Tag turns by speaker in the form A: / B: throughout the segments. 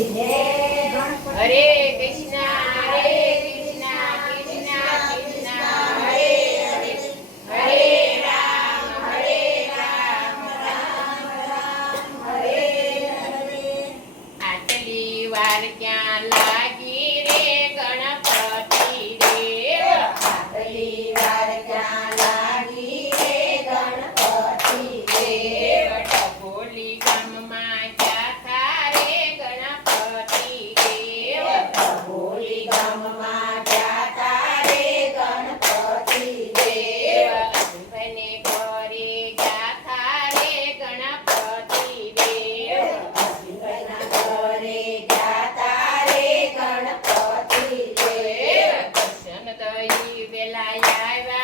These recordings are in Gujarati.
A: હરે કૃષ્ણ હરે કૃષ્ણ કૃષ્ણ કૃષ્ણ હરે હરે વાર ક્યાં લાગી? lại dài ba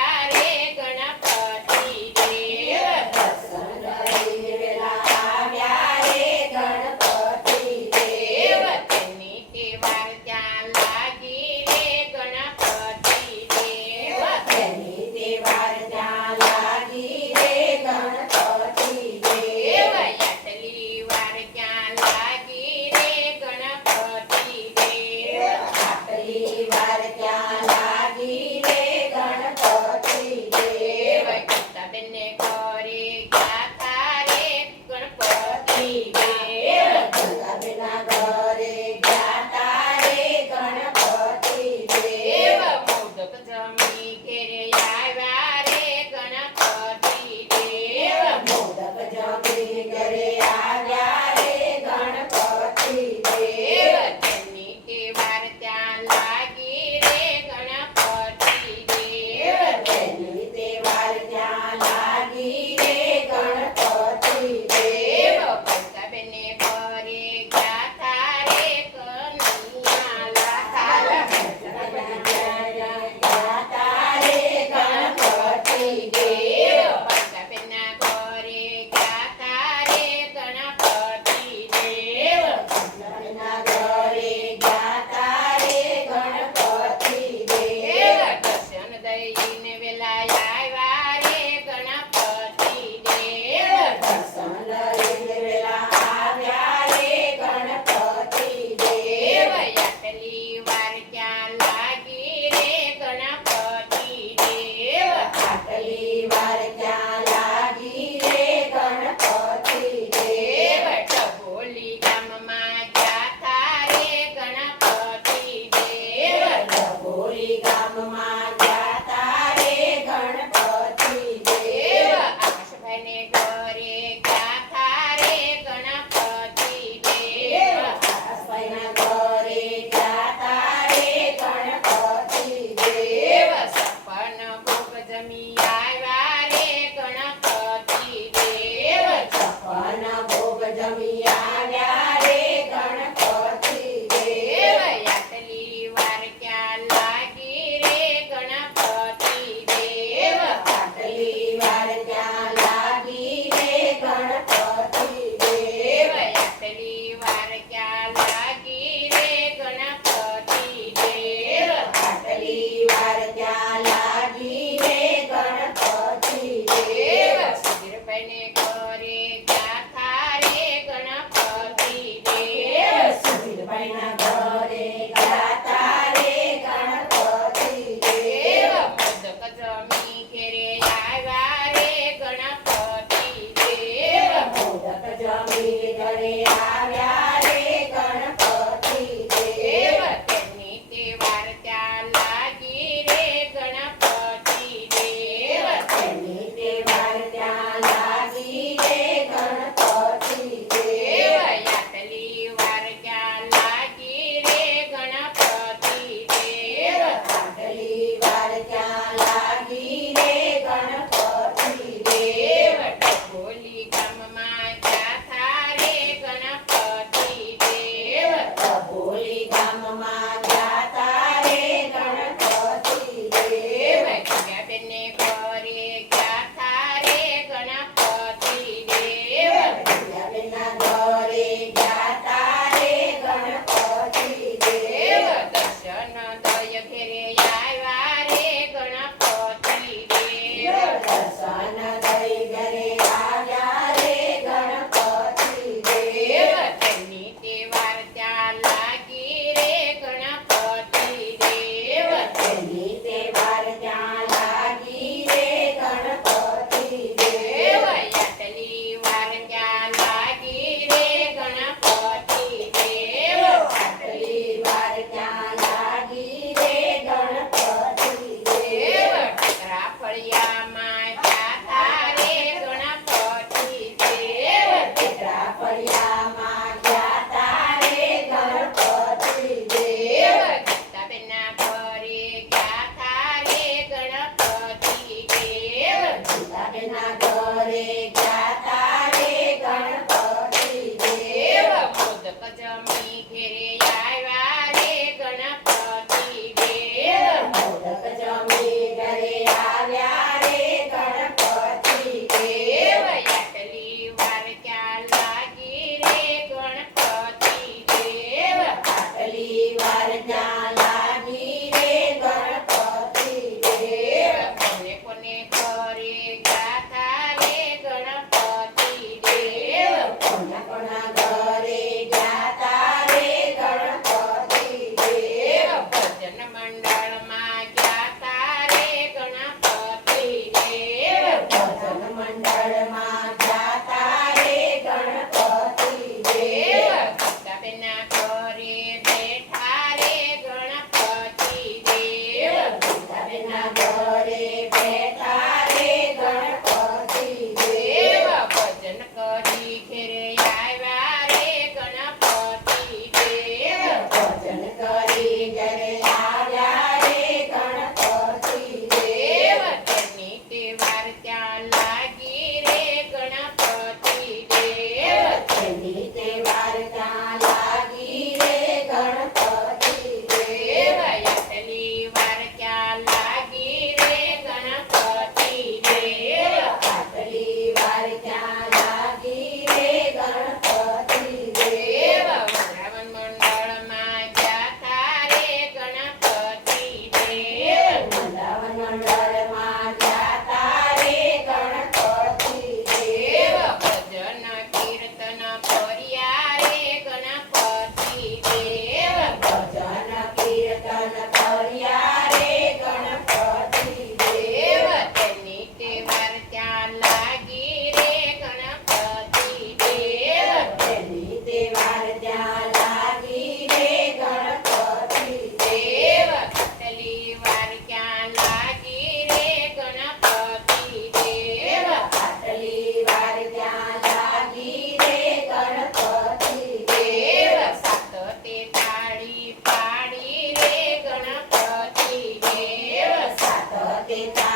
B: રે ક્યાં deitar.